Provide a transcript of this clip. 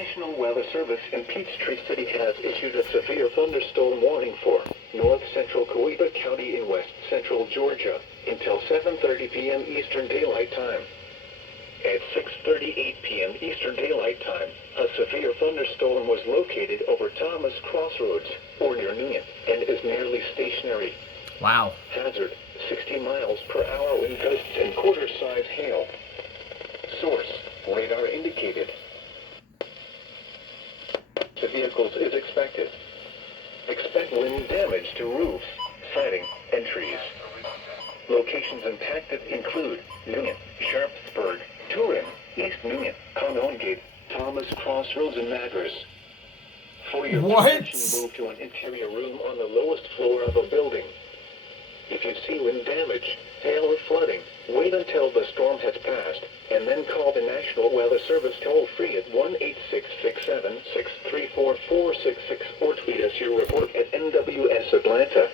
National Weather Service in Peachtree City has issued a severe thunderstorm warning for north central Coweta County in west central Georgia until 7:30 p.m. Eastern Daylight Time. At 6:38 p.m. Eastern Daylight Time, a severe thunderstorm was located over Thomas Crossroads, or near Newton, and is nearly stationary. Wow. Hazard, 60 miles per hour wind gusts and quarter-size hail. Source, radar indicated. To vehicles is expected. Expect wind damage to roofs, siding, and trees. Locations impacted include Newton, Sharpsburg, Turin, East Newton, Conongate, Thomas Crossroads, and Madras. For your protection, move to an interior room on the lowest floor of a building. If you see wind damage, hail, or flooding, wait until the storm has passed, and then call the National Weather Service toll-free at 1-866-763-4466 or tweet us your report at NWS Atlanta.